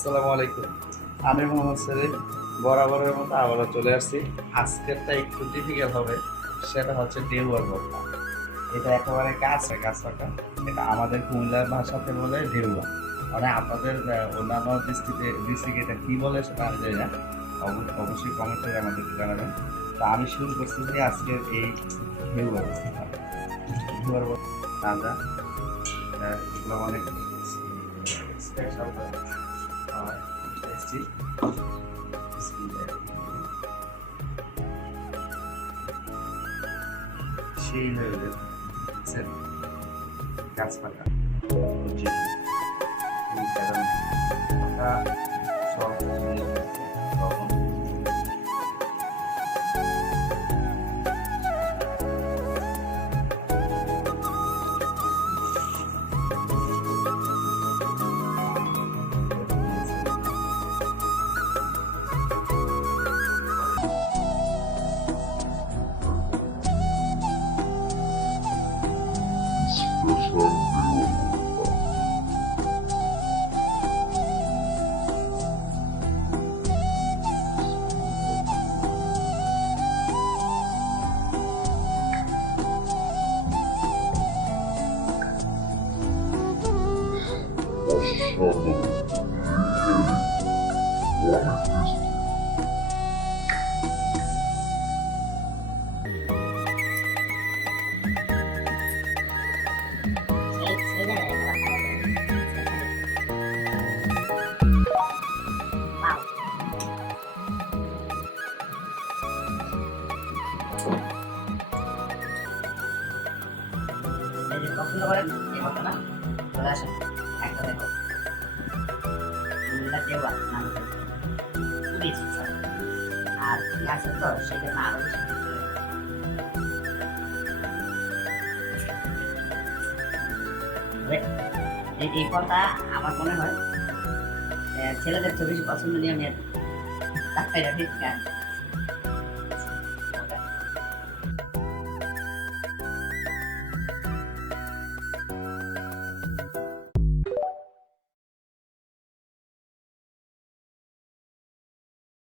আসসালামু আলাইকুম। আমি মোহাম্মদ সেলিম। বরাবরের মতো আবারও চলে আসছি। আজকেরটা একটু ডিফিকাল্ট হবে, সেটা হচ্ছে ঢেউয়ার ভর্তা। এটা একেবারে কাছে কাছাকা। এটা আমাদের কুমিল্লার ভাষাতে বলে ঢেউয়া। মানে আপনাদের অন্যান্য ডিস্ট্রিক্টে এটা কী বলে সেটা আমি জানি না। অবশ্যই কমেন্ট করে আমাদেরকে জানাবেন। তো আমি শুরু করতেছি আজকের এই ঢেউয়ার ভর্তা। ঢেউয়ার ভর্তা আমরা এগুলো অনেক স্পেশাল হয়, টেস্টি। সেই লেভেলের গাছপালা এই কারণে আমরা সব লবণ পছন্দ করেন এই ঘটনা চলে আসেন একটা দেখো দেওয়া নাম খুবই সুস্বাদু আর গাছের তো সেই জন্য আরো বেশি এই ফলটা আমার মনে হয় ছেলেদের তো বেশি পছন্দ নিয়ে আমি ডাক্তার ঠিক